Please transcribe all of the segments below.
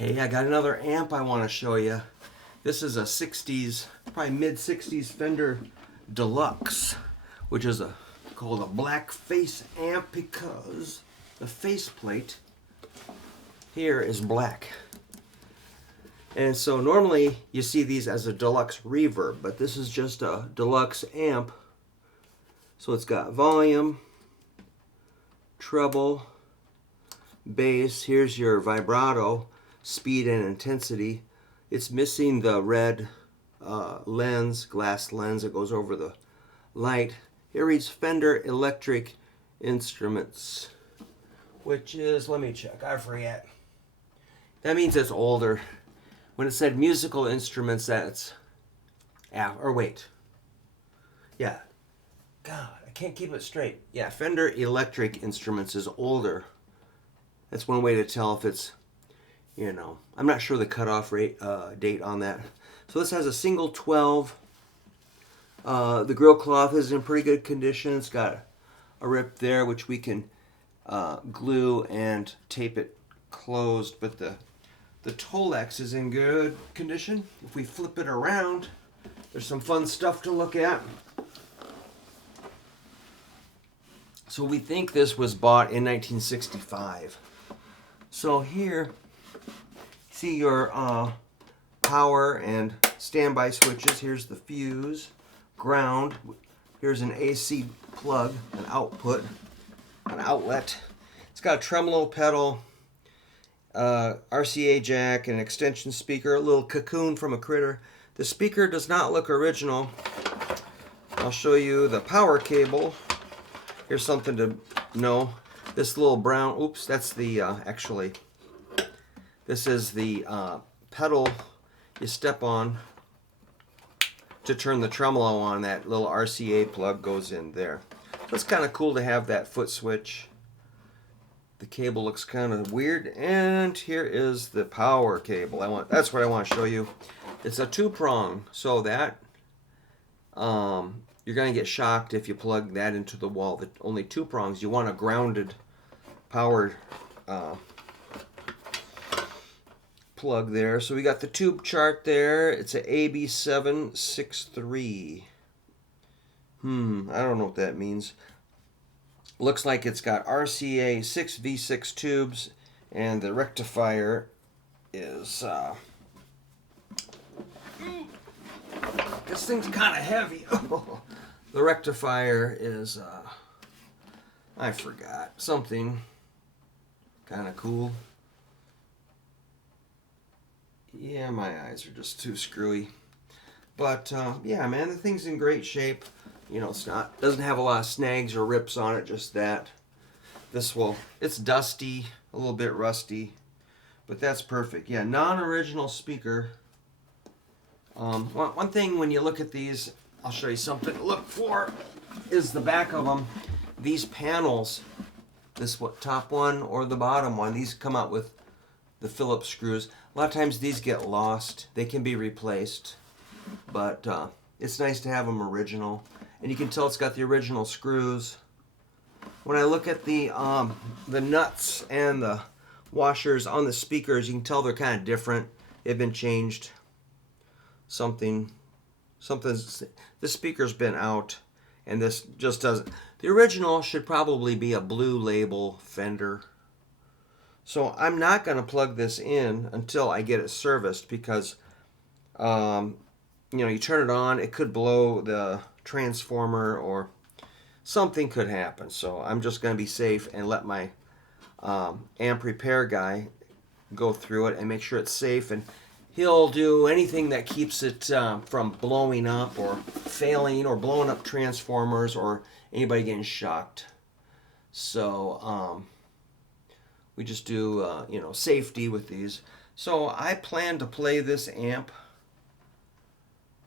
Hey, I got another amp I want to show you. This is a 60s, probably mid-60s Fender Deluxe, which is called a black face amp because the faceplate here is black. And so normally you see these as a Deluxe Reverb, but this is just a Deluxe amp. So it's got volume, treble, bass. Here's your vibrato, speed and intensity. It's missing the red glass lens that goes over the light. It reads Fender Electric Instruments, which is, let me check, I forget. That means it's older. When it said musical instruments, that's, yeah, or wait. Yeah, God, I can't keep it straight. Yeah, Fender Electric Instruments is older. That's one way to tell if it's, you know, I'm not sure the cutoff date on that. So this has a single 12. The grill cloth is in pretty good condition. It's got a rip there which we can glue and tape it closed, but the Tolex is in good condition. If we flip it around, there's some fun stuff to look at. So we think this was bought in 1965. So here, see your power and standby switches. Here's the fuse, ground. Here's an AC plug, an output, an outlet. It's got a tremolo pedal, RCA jack, an extension speaker, a little cocoon from a critter. The speaker does not look original. I'll show you the power cable. Here's something to know. This little brown, oops, that's the, actually, this is the pedal you step on to turn the tremolo on. That little RCA plug goes in there. So it's kind of cool to have that foot switch. The cable looks kind of weird, and here is the power cable. That's what I want to show you. It's a 2-prong, so that you're going to get shocked if you plug that into the wall. Only 2 prongs. You want a grounded power plug there. So we got the tube chart there. It's a AB763. I don't know what that means. Looks like it's got RCA 6V6 tubes, and the rectifier is this thing's kind of heavy. The rectifier is I forgot something kind of cool. Yeah, my eyes are just too screwy. But yeah, man, the thing's in great shape. You know, doesn't have a lot of snags or rips on it, just that. It's dusty, a little bit rusty, but that's perfect. Yeah, non-original speaker. One thing when you look at these, I'll show you something to look for, is the back of them. These panels, top one or the bottom one, these come out with the Phillips screws. A lot of times these get lost. They can be replaced, but it's nice to have them original. And you can tell it's got the original screws. When I look at the nuts and the washers on the speakers, you can tell they're kind of different. They've been changed. This speaker's been out, and this just doesn't. The original should probably be a blue label Fender. So I'm not going to plug this in until I get it serviced, because you know, you turn it on, it could blow the transformer or something could happen. So I'm just going to be safe and let my amp repair guy go through it and make sure it's safe, and he'll do anything that keeps it from blowing up or failing or blowing up transformers or anybody getting shocked. So we just do you know, safety with these. So I plan to play this amp.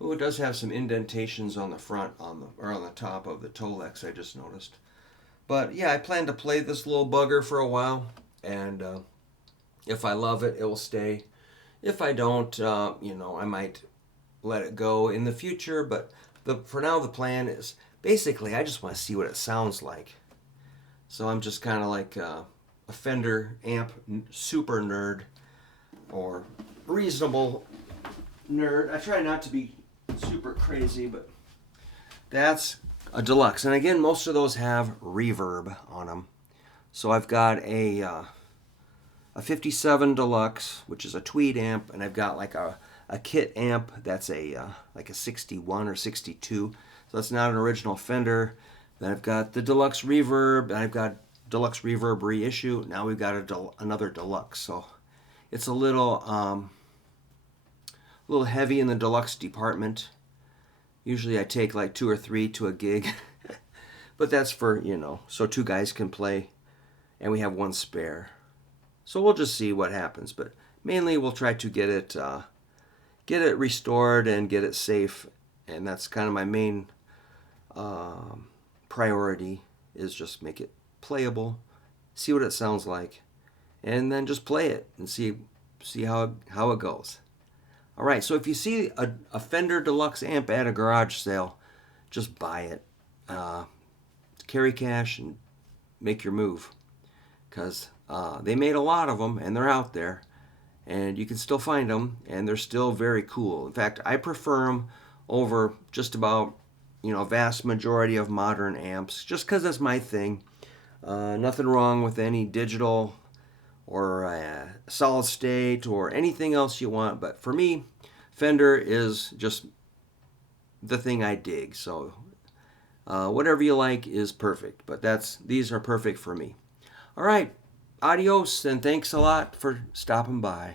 Oh, it does have some indentations on the front, or on the top of the Tolex, I just noticed. But yeah, I plan to play this little bugger for a while, and if I love it, it will stay. If I don't, you know, I might let it go in the future. But for now, the plan is basically I just want to see what it sounds like. So I'm just kind of like a Fender amp super nerd. or reasonable nerd. I try not to be super crazy, but that's a deluxe. And again, most of those have reverb on them. So I've got a 57 Deluxe, which is a tweed amp, and I've got like a kit amp that's like a 61 or 62. So that's not an original Fender. Then I've got the Deluxe Reverb, and I've got Deluxe Reverb reissue. Now we've got another Deluxe. So it's a little heavy in the Deluxe department. Usually I take like 2 or 3 to a gig. But that's for, so 2 guys can play, and we have 1 spare. So we'll just see what happens. But mainly we'll try to get it restored and get it safe. And that's kind of my main priority, is just make it playable, see what it sounds like, and then just play it and see how it goes. All right, so if you see a Fender Deluxe amp at a garage sale, just buy it. Carry cash and make your move, because they made a lot of them and they're out there, and you can still find them, and they're still very cool. In fact, I prefer them over just about a vast majority of modern amps, just because that's my thing. Nothing wrong with any digital or solid state or anything else you want, but for me, Fender is just the thing I dig. So whatever you like is perfect, but these are perfect for me. All right, adios, and thanks a lot for stopping by.